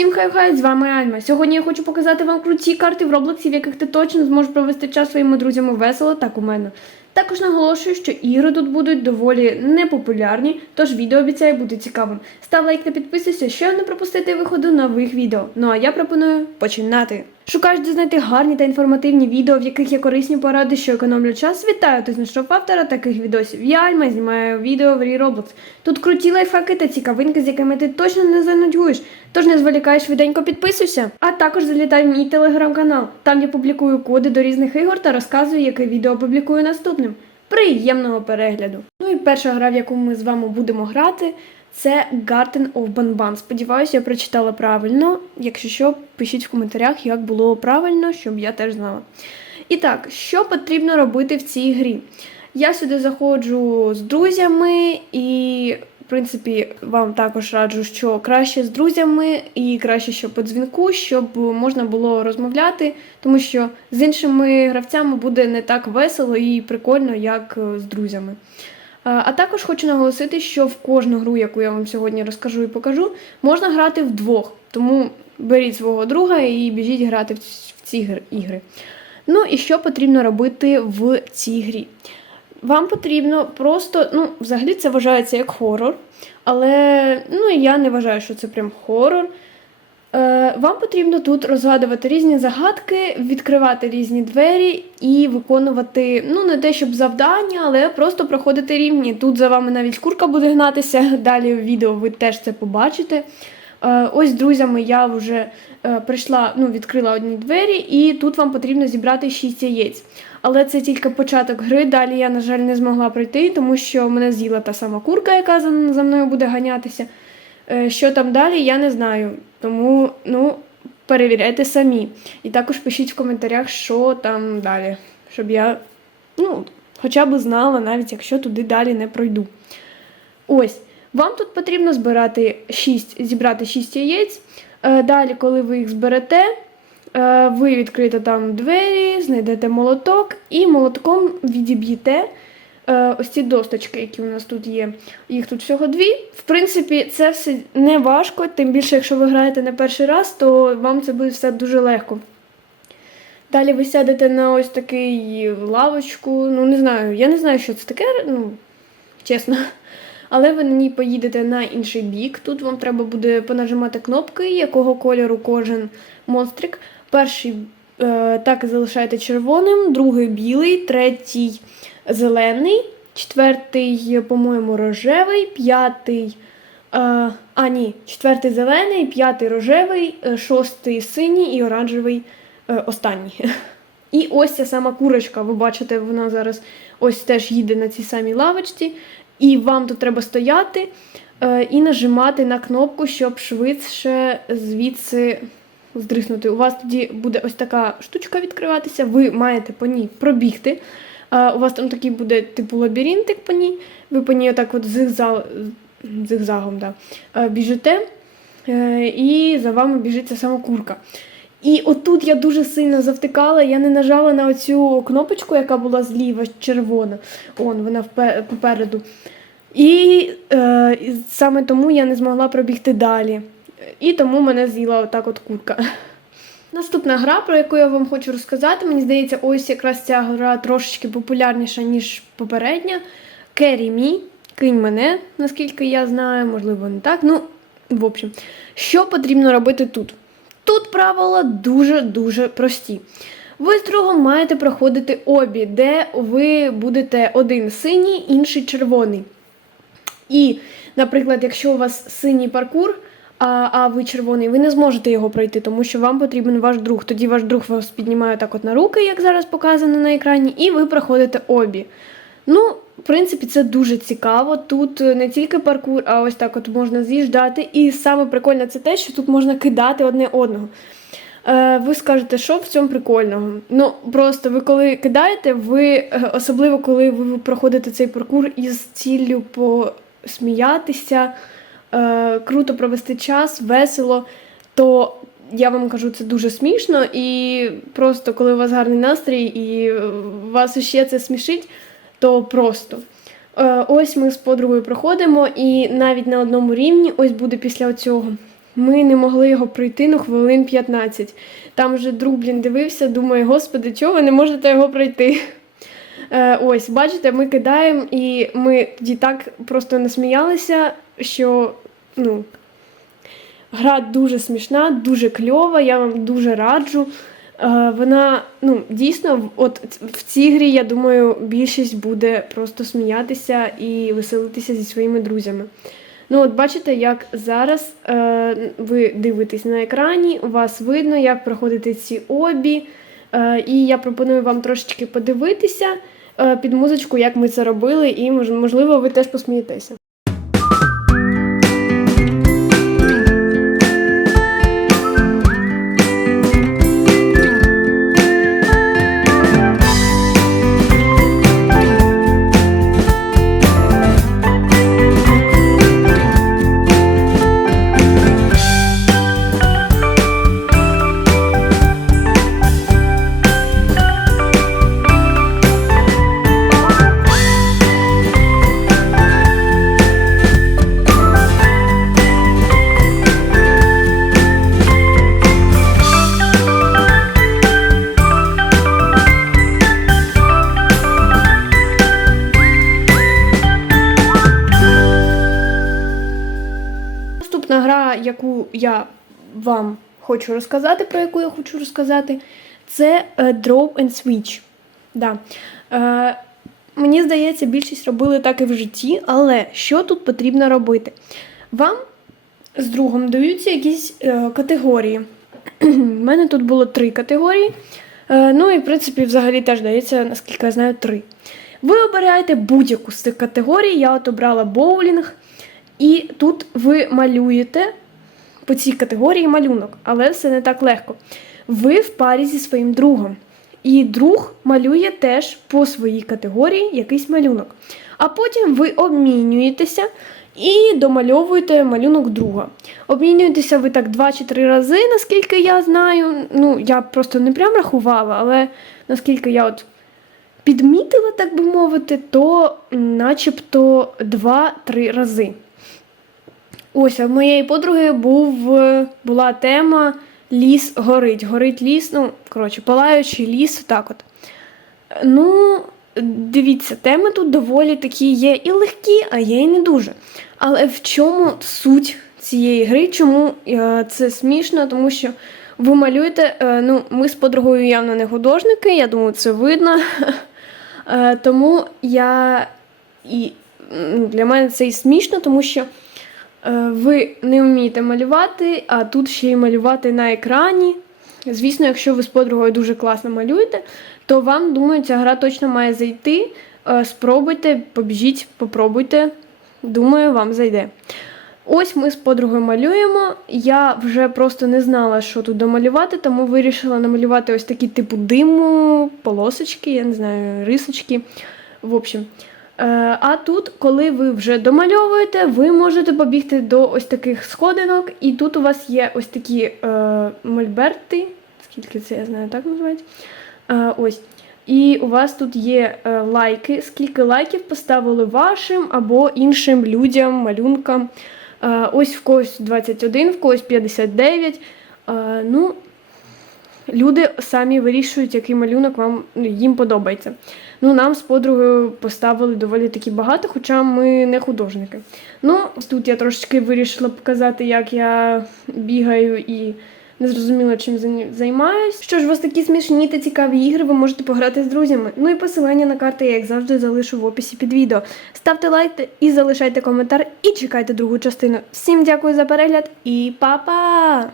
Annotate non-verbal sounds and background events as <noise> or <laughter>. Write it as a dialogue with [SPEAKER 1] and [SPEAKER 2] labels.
[SPEAKER 1] Всім хай-хай, з вами Альма. Сьогодні я хочу показати вам круті карти в Роблоксі, в яких ти точно зможеш провести час своїми друзями весело, так у мене. Також наголошую, що ігри тут будуть доволі непопулярні, тож відео обіцяє бути цікавим. Став лайк та підписуйся, щоб не пропустити виходу нових відео. Ну а я пропоную починати. Шукаєш, де знайти гарні та інформативні відео, в яких є корисні поради, що економлять час. Вітаю, ти знайшов автора таких відосів. Я Альма знімаю відео в Roblox. Тут круті лайфхаки та цікавинки, з якими ти точно не занудьуєш. Тож не зволікай, швиденько підписуйся. А також залітай в мій телеграм-канал. Там я публікую коди до різних ігор та розказую, яке відео публікую наступним. Приємного перегляду! Ну і перша гра, в яку ми з вами будемо грати, це Garden of Banban. Сподіваюся, я прочитала правильно. Якщо що, пишіть в коментарях, як було правильно, щоб я теж знала. І так, що потрібно робити в цій грі? Я сюди заходжу з друзями, і, принципі, вам також раджу, що краще з друзями і краще, що по дзвінку, щоб можна було розмовляти, тому що з іншими гравцями буде не так весело і прикольно, як е, з друзями. А а також хочу наголосити, що в кожну гру, яку я вам сьогодні розкажу і покажу, можна грати вдвох. Тому беріть свого друга і біжіть грати в ці ігри. Ну і що потрібно робити в цій грі? Вам потрібно просто, ну, взагалі це вважається як хорор, але ну, я не вважаю, що це прям хорор. Е, вам потрібно тут розгадувати різні загадки, відкривати різні двері і виконувати, ну, не те, щоб завдання, але просто проходити рівні. Тут за вами навіть курка буде гнатися. <laughs> Далі в відео ви теж це побачите. Е, ось з друзями я вже е, прийшла, ну, відкрила одні двері, і тут вам потрібно зібрати 6 яєць. Але це тільки початок гри. Далі я, на жаль, не змогла пройти, тому що мене з'їла та сама курка, яка за мною буде ганятися. Е, Що там далі, я не знаю. Тому ну, перевіряйте самі. І також пишіть в коментарях, що там далі, щоб я ну, хоча б знала, навіть якщо туди далі не пройду. Ось, вам тут потрібно збирати 6, зібрати 6 яєць. Е, Далі, коли ви їх зберете, е, ви відкриєте там двері, знайдете молоток і молотком відіб'єте е, ось ці досточки, які у нас тут є. Їх тут всього дві. В принципі, це все не важко, тим більше, якщо ви граєте не перший раз, то вам це буде все дуже легко. Далі ви сядете на ось такий лавочку. Ну, не знаю, я не знаю, що це таке, ну, чесно. Але ви на ній поїдете на інший бік. Тут вам треба буде понажимати кнопки, якого кольору кожен монстрик. Перший е, так залишаєте червоним, другий білий, третій зелений, четвертий, по-моєму, рожевий, п'ятий. Е, а, ні, четвертий зелений, п'ятий рожевий, е, шостий синій і оранжевий е, останній. І ось ця сама курочка, ви бачите, вона зараз ось теж їде на цій самій лавочці. І вам тут треба стояти е, і нажимати на кнопку, щоб швидше звідси здриснути. У вас тоді буде ось така штучка відкриватися, ви маєте по ній пробігти. Е, у вас там такий буде типу лабіринтик по ній, ви по ній отак от зигзаг, зигзагом да, е, біжите, і за вами біжить ця сама курка. І отут я дуже сильно завтикала, я не нажала на оцю кнопочку, яка була зліва червона. Он вона попереду. І е, саме тому я не змогла пробігти далі. І тому мене з'їла отак от курка. Наступна гра, про яку я вам хочу розказати, мені здається, ось якраз ця гра трошечки популярніша, ніж попередня. Carry Me, кинь мене, наскільки я знаю, можливо, не так. Ну, в общем, що потрібно робити тут? Тут правила дуже-дуже прості. Ви з другом маєте проходити обі, де ви будете один синій, інший червоний. І, наприклад, якщо у вас синій паркур, а, а ви червоний, ви не зможете його пройти, тому що вам потрібен ваш друг. Тоді ваш друг вас піднімає так от на руки, як зараз показано на екрані, і ви проходите обі. Ну, в принципі, це дуже цікаво. Тут е, не тільки паркур, а ось так от можна з'їжджати. І саме прикольне це те, що тут можна кидати одне одного. Е, ви скажете, що в цьому прикольного? Ну, просто ви коли кидаєте, ви, е, особливо коли ви проходите цей паркур із ціллю посміятися, круто провести час, весело, то я вам кажу, це дуже смішно. І просто коли у вас гарний настрій і вас ще це смішить, то просто. Е, Ось ми з подругою проходимо, і навіть на одному рівні, ось буде після цього ми не могли його пройти ну хвилин 15. Там вже друг, блін, дивився, думає, господи, чого ви не можете його пройти? Е, ось, бачите, ми кидаємо, і ми тоді так просто насміялися, що ну, гра дуже смішна, дуже кльова, я вам дуже раджу. Е, вона ну, дійсно, от в цій грі, я думаю, більшість буде просто сміятися і веселитися зі своїми друзями. Ну, от бачите, як зараз е, ви дивитесь на екрані, у вас видно, як проходити ці обі. Е, і я пропоную вам трошечки подивитися е, під музичку, як ми це робили, і можливо, ви теж посмієтеся. Яку я вам хочу розказати, про яку я хочу розказати, це е, Draw and Switch. Да. Е, мені здається, більшість робили так і в житті, але що тут потрібно робити? Вам з другом даються якісь е, категорії. У мене тут було три категорії. Е, ну і, в принципі, взагалі теж дається, наскільки я знаю, три. Ви обираєте будь-яку з цих категорій. Я от обрала боулінг. І тут ви малюєте по цій категорії малюнок, але все не так легко. Ви в парі зі своїм другом. І друг малює теж по своїй категорії якийсь малюнок. А потім ви обмінюєтеся і домальовуєте малюнок друга. Обмінюєтеся ви так два чи три рази, наскільки я знаю. Ну, я просто не прям рахувала, але наскільки я от підмітила, так би мовити, то начебто два-три рази. Ось, а в моєї подруги був, е, була тема Ліс горить. Горить ліс, ну, коротше, палаючий ліс, так от. Ну, дивіться, теми тут доволі такі є і легкі, а є і не дуже. Але в чому суть цієї гри? Чому е, це смішно? Тому що ви малюєте, е, ну, ми з подругою явно не художники, я думаю, це видно. <laughs> Тому я і для мене це і смішно, тому що ви не вмієте малювати, а тут ще й малювати на екрані. Звісно, якщо ви з подругою дуже класно малюєте, то вам, думаю, ця гра точно має зайти. Е, Спробуйте, побіжіть, попробуйте. Думаю, вам зайде. Ось ми з подругою малюємо. Я вже просто не знала, що тут домалювати, тому вирішила намалювати ось такі типу диму, полосочки, я не знаю, рисочки. В общем. Е, А тут, коли ви вже домальовуєте, ви можете побігти до ось таких сходинок, і тут у вас є ось такі е, мольберти. Скільки це я знаю, так називається. Е, ось. І у вас тут є е, лайки, скільки лайків поставили вашим або іншим людям, малюнкам. Е, ось в когось 21, в когось 59. Е, ну, люди самі вирішують, який малюнок вам ну, їм подобається. Ну, нам з подругою поставили доволі таки багато, хоча ми не художники. Ну, тут я трошечки вирішила показати, як я бігаю і не зрозуміла, чим зай- займаюсь. Що ж, у вас такі смішні та цікаві ігри, ви можете пограти з друзями. Ну і посилання на карти я, як завжди, залишу в описі під відео. Ставте лайк і залишайте коментар, і чекайте другу частину. Всім дякую за перегляд і па-па!